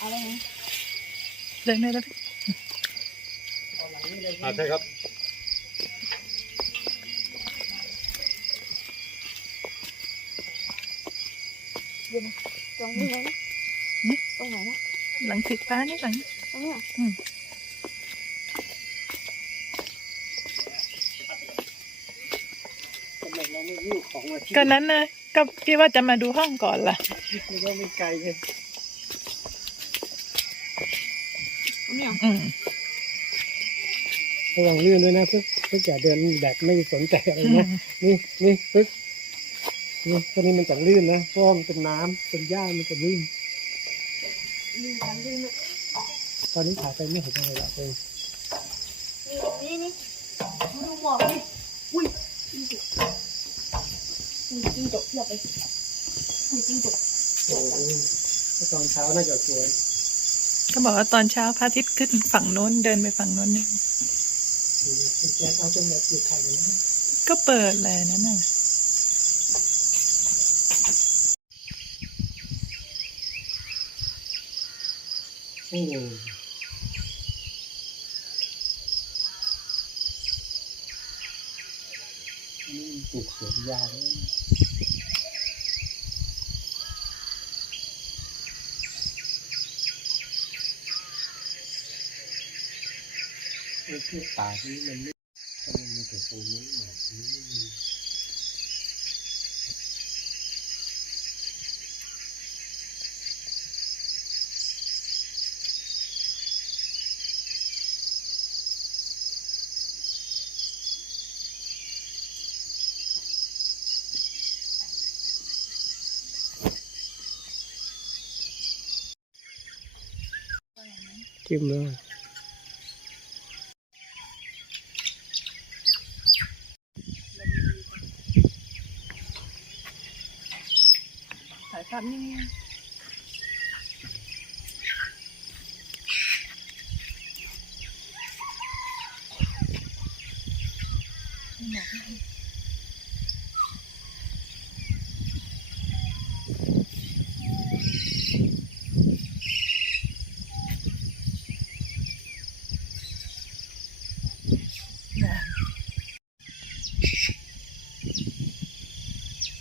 อะไรนะเดินได้แล้วพี่อ่าใช่ครับเดี๋ยวนะตรงนี้เลยนะตรงไหนนะหลังสีฟ้านี่หลังตรงนี้เหรอทำไมเราไม่ยิ้วของมาที่ก็นั้นนะก็พี่ว่าจะมาดูห้องก่อนล่ะไม่ได้ไม่ไกลไงต รงนี้เหรออืมระวังลื่นด้วยนะพึกพึกอย่าเดินแบบไม่สนใจอะไรนะนี่นี่พึกนี่ตัวนี้มันจะลื่นนะเพราะว่ามันเป็นน้ำเป็นหญ้ามันจะลื่น นี่กันนี่นี่ตอนนี้ขาไปไม่เห็นอะไรละเองนี่นี่ดูหมอกดิอุ้ยจิ้งจกอุ้ยจิ้งจกเทียบไปอุ้ยจิ้งจกโอ้โหตอนเช้าน่าจะสวย ก็บอกว่าตอนเช้าพระอาทิตย์ขึ้นฝั่งโน้นเดินไปฝั่งโน้นนี่คุณแจ๊คเอาจนแบบอยู่ไทยเลยนะก็เปิดเลยนั่นน่ะโอ้โหปลูกสวนยาง เลยไอ้ที่ป่าที่มันไม่ถ้า มันมีแต่ตรงหมอก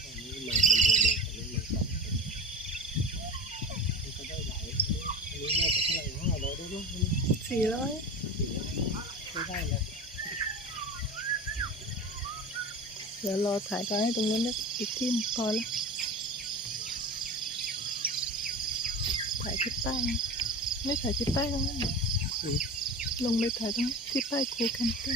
อันนี้มาคนเดียวเลยอันนี้มาสองคนมันก็ได้หลายอันนี้น่าจะเท่าไหร่ห้าร้อยได้ไหมอันนี้ สี่ร้อยไม่ได้เลยเดี๋ยวรอถ่ายกันให้ตรงนู้นนะอีกที่พอแล้วถ่ายที่ป้ายไม่ถ่ายที่ป้ายตรงนั้นลงไปถ่ายตรงที่ป้ายครูกันเต้